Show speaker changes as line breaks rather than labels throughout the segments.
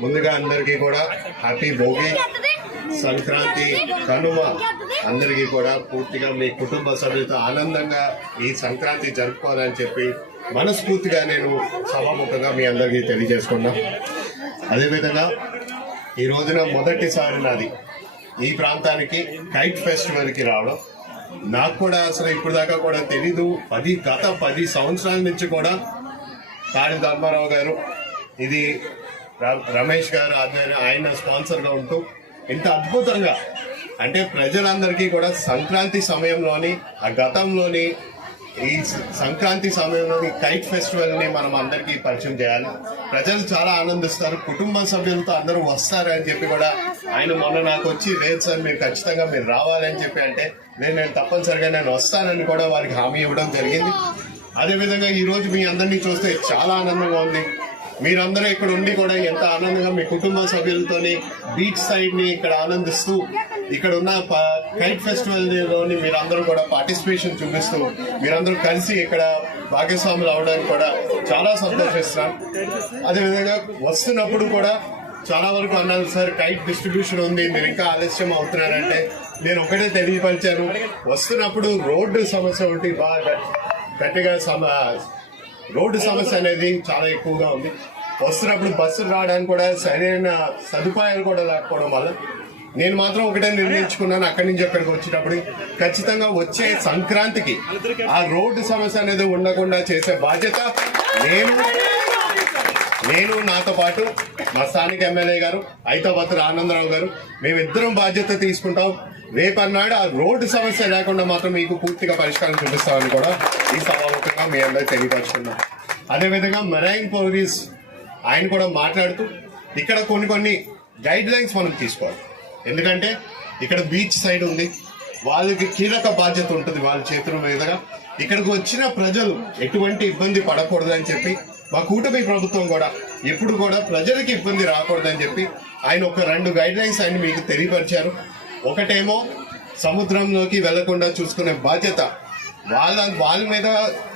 ముందుగా అందరికీ కూడా హ్యాపీ భోగి సంక్రాంతి కనుమ అందరికీ కూడా పూర్తిగా మీ కుటుంబ సభ్యులతో ఆనందంగా ఈ సంక్రాంతి జరుపుకోవాలని చెప్పి మనస్ఫూర్తిగా నేను సభాముఖంగా మీ అందరికీ తెలియజేసుకున్నా అదేవిధంగా ఈ రోజున మొదటిసారి నాది ఈ ప్రాంతానికి కైట్ ఫెస్టివల్కి రావడం. నాకు కూడా అసలు ఇప్పుడు దాకా కూడా తెలీదు. పది గత పది సంవత్సరాల నుంచి కూడా తాడి ధర్మారావు గారు ఇది రమేష్ గారు ఆధ్వర్యం ఆయన స్పాన్సర్గా ఉంటూ ఇంత అద్భుతంగా అంటే ప్రజలందరికీ కూడా సంక్రాంతి సమయంలోని ఆ గతంలోని ఈ సంక్రాంతి సమయంలోని కైట్ ఫెస్టివల్ని మనం అందరికీ పరిచయం చేయాలి. ప్రజలు చాలా ఆనందిస్తారు. కుటుంబ సభ్యులతో అందరూ వస్తారు అని చెప్పి కూడా ఆయన మొన్న నాకు వచ్చి లేదు సార్ మీరు ఖచ్చితంగా మీరు రావాలని చెప్పి అంటే నేను నేను తప్పనిసరిగా నేను వస్తానని కూడా వారికి హామీ ఇవ్వడం జరిగింది. అదేవిధంగా ఈరోజు మీ అందరినీ చూస్తే చాలా ఆనందంగా ఉంది. మీరందరూ ఇక్కడ ఉండి కూడా ఎంత ఆనందంగా మీ కుటుంబ సభ్యులతోని బీచ్ సైడ్ని ఇక్కడ ఆనందిస్తూ ఇక్కడ ఉన్న ప- కైట్ ఫెస్టివల్లోని మీరందరూ కూడా పార్టిసిపేషన్ చూపిస్తూ మీరందరూ కలిసి ఇక్కడ భాగస్వాములు అవడానికి కూడా చాలా సంతోషిస్తున్నాం. అదేవిధంగా వస్తున్నప్పుడు కూడా చాలా వరకు అన్నారు సార్ కైట్ డిస్ట్రిబ్యూషన్ ఉంది మీరు ఇంకా ఆలస్యం అవుతున్నారంటే నేను ఒకటే తెలియపరిచాను. వస్తున్నప్పుడు రోడ్డు సమస్య ఒకటి బాగా గట్టిగా సమ రోడ్డు సమస్య అనేది చాలా ఎక్కువగా ఉంది. వస్తున్నప్పుడు బస్సులు రావడానికి కూడా సరైన సదుపాయాలు కూడా లేకపోవడం వల్ల నేను మాత్రం ఒకటే నిర్ణయించుకున్నాను. అక్కడి నుంచి అక్కడికి వచ్చేటప్పుడు ఖచ్చితంగా వచ్చే సంక్రాంతికి ఆ రోడ్డు సమస్య అనేది ఉండకుండా చేసే బాధ్యత నేను నేను నాతో పాటు మా స్థానిక ఎమ్మెల్యే గారు ఐతాబత్తుల ఆనందరావు గారు మేమిద్దరం బాధ్యత తీసుకుంటాం. రేపన్నాడు. ఆ రోడ్డు సమస్య లేకుండా మాత్రం మీకు పూర్తిగా పరిష్కారం చూపిస్తామని కూడా ఈ సభాముఖంగా మీ అందరూ తెలియపరుచుకున్నాం. అదేవిధంగా మెరైన్ పోలీస్ ఆయన కూడా మాట్లాడుతూ ఇక్కడ కొన్ని కొన్ని గైడ్ లైన్స్ మనం తీసుకోవాలి. ఎందుకంటే ఇక్కడ బీచ్ సైడ్ ఉంది. వాళ్ళకి కీలక బాధ్యత ఉంటుంది వాళ్ళ చేతుల మీదుగా. ఇక్కడికి వచ్చిన ప్రజలు ఎటువంటి ఇబ్బంది పడకూడదని చెప్పి మా కూటమి ప్రభుత్వం కూడా ఎప్పుడు కూడా ప్రజలకి ఇబ్బంది రాకూడదని చెప్పి ఆయన ఒక రెండు గైడ్ లైన్స్ ఆయన మీకు తెలియపరిచారు. ఒకటేమో సముద్రంలోకి వెళ్ళకుండా చూసుకునే బాధ్యత. వాళ్ళ వాళ్ళ మీద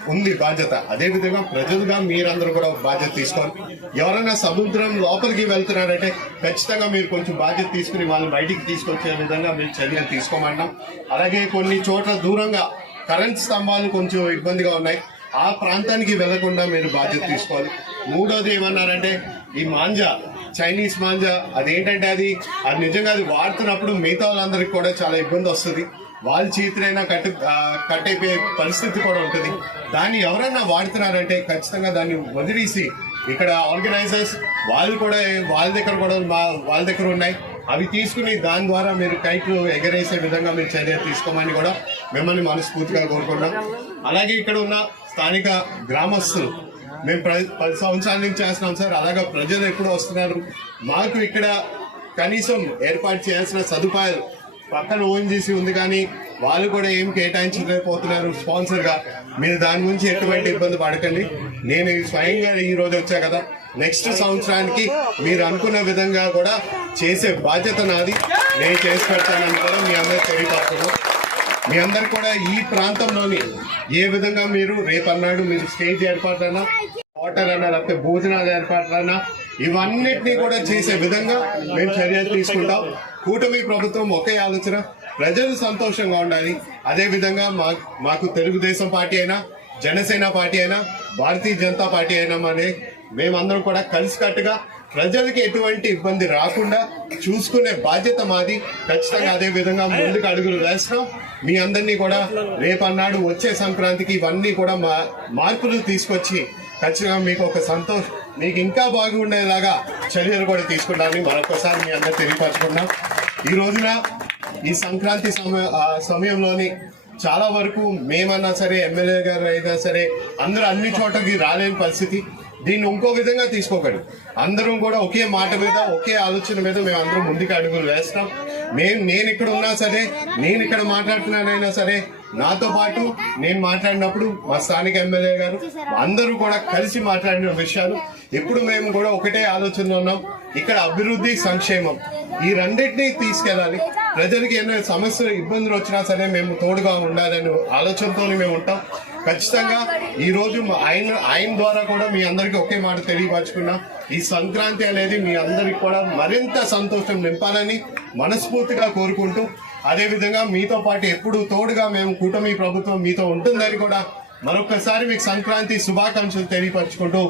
ఉంది బాధ్యత. అదే విధంగా ప్రజలుగా మీరందరూ కూడా బాధ్యత తీసుకోవాలి. ఎవరైనా సముద్రం లోపలికి వెళ్తున్నారంటే ఖచ్చితంగా మీరు కొంచెం బాధ్యత తీసుకుని వాళ్ళని బయటికి తీసుకొచ్చే విధంగా మీరు చర్యలు తీసుకోమన్నాం అలాగే కొన్ని చోట్ల దూరంగా కరెంట్ స్తంభాలు కొంచెం ఇబ్బందిగా ఉన్నాయి. ఆ ప్రాంతానికి వెళ్ళకుండా మీరు బాధ్యత తీసుకోవాలి. మూడోది ఏమన్నారంటే ఈ మాంజా చైనీస్ మాంజా అదేంటంటే అది అది నిజంగా అది వాడుతున్నప్పుడు మిగతా వాళ్ళందరికీ కూడా చాలా ఇబ్బంది వస్తుంది. వాళ్ళ చేతులైనా కట్టు కట్ అయిపోయే పరిస్థితి కూడా ఉంటుంది. దాన్ని ఎవరైనా వాడుతున్నారంటే ఖచ్చితంగా దాన్ని వదిలేసి ఇక్కడ ఆర్గనైజర్స్ వాళ్ళు కూడా వాళ్ళ దగ్గర కూడా మా వాళ్ళ దగ్గర ఉన్నాయి. అవి తీసుకుని దాని ద్వారా మీరు కైట్లు ఎగరేసే విధంగా మీరు చర్య తీసుకోమని కూడా మిమ్మల్ని మనస్ఫూర్తిగా కోరుకుంటాం అలాగే ఇక్కడ ఉన్న స్థానిక గ్రామస్తులు మేము ప్ర- పది సంవత్సరాల నుంచి చేస్తున్నాం సార్. అలాగా ప్రజలు ఎప్పుడు వస్తున్నారు. మాకు ఇక్కడ కనీసం ఏర్పాటు చేయాల్సిన సదుపాయాలు పక్కన ఓఎన్జీసీ ఉంది కానీ వాళ్ళు కూడా ఏం కేటాయించలేకపోతున్నారు స్పాన్సర్గా. మీరు దాని గురించి ఎటువంటి ఇబ్బంది పడకండి. నేను స్వయంగా ఈ రోజు వచ్చా కదా. నెక్స్ట్ సంవత్సరానికి మీరు అనుకున్న విధంగా కూడా చేసే బాధ్యత నాది. నేను చేసి పెడతానని కూడా మీ అందరికి మీ అందరు కూడా ఈ ప్రాంతంలోని ఏ విధంగా మీరు రేపన్నాడు మీరు స్టేజ్ ఏర్పాట్లన్నా వాటర్ అన్నా లేకపోతే భోజనాలు ఏర్పాట్లన్నా ఇవన్నిటినీ కూడా చేసే విధంగా మేము చర్యలు తీసుకుంటాం. కూటమి ప్రభుత్వం ఒకే ఆలోచన ప్రజలు సంతోషంగా ఉండాలి. అదే విధంగా మా మాకు తెలుగుదేశం పార్టీ అయినా జనసేన పార్టీ అయినా భారతీయ జనతా పార్టీ అయినా అనే మేమందరం కూడా కలిసికట్టుగా ప్రజలకి ఎటువంటి ఇబ్బంది రాకుండా చూసుకునే బాధ్యత మాది. ఖచ్చితంగా అదే విధంగా ముందుకు అడుగులు వేస్తాం మీ అందరినీ కూడా రేపన్నాడు వచ్చే సంక్రాంతికి ఇవన్నీ కూడా మా మార్పులు తీసుకొచ్చి ఖచ్చితంగా మీకు ఒక సంతోష్ మీకు ఇంకా బాగుండేలాగా చర్యలు కూడా తీసుకుంటామని మరొకసారి మీ అందరు తెలియపరచుకున్నాం ఈ రోజున ఈ సంక్రాంతి సమయ ఆ సమయంలోని చాలా వరకు మేమన్నా సరే ఎమ్మెల్యే గారు అయినా సరే అందరూ అన్ని చోటకి రాలేని పరిస్థితి. దీన్ని ఇంకో విధంగా తీసుకోకండి. అందరం కూడా ఒకే మాట మీద ఒకే ఆలోచన మీద మేము అందరం ముందుకు అడుగులు వేస్తాం. మేము నేను ఇక్కడ ఉన్నా సరే నేను ఇక్కడ మాట్లాడుతున్నానైనా సరే నాతో పాటు నేను మాట్లాడినప్పుడు మా స్థానిక ఎమ్మెల్యే గారు అందరూ కూడా కలిసి మాట్లాడిన విషయాలు ఇప్పుడు మేము కూడా ఒకటే ఆలోచనలో ఉన్నాం. ఇక్కడ అభివృద్ధి సంక్షేమం ఈ రెండింటినీ తీసుకెళ్ళాలి. ప్రజలకి ఏమైనా సమస్యలు ఇబ్బందులు వచ్చినా సరే మేము తోడుగా ఉండాలని ఆలోచనతోనే మేము ఉంటాం. ఖచ్చితంగా ఈ రోజు ఆయన ఆయన ద్వారా కూడా మీ అందరికీ ఒకే మాట తెలియపరచుకున్నా. ఈ సంక్రాంతి అనేది మీ అందరికి కూడా మరింత సంతోషం నింపాలని మనస్ఫూర్తిగా కోరుకుంటూ అదేవిధంగా మీతో పాటు ఎప్పుడు తోడుగా మేము కూటమి ప్రభుత్వం మీతో ఉంటుందని కూడా మరొకసారి మీకు సంక్రాంతి శుభాకాంక్షలు తెలియపరచుకుంటూ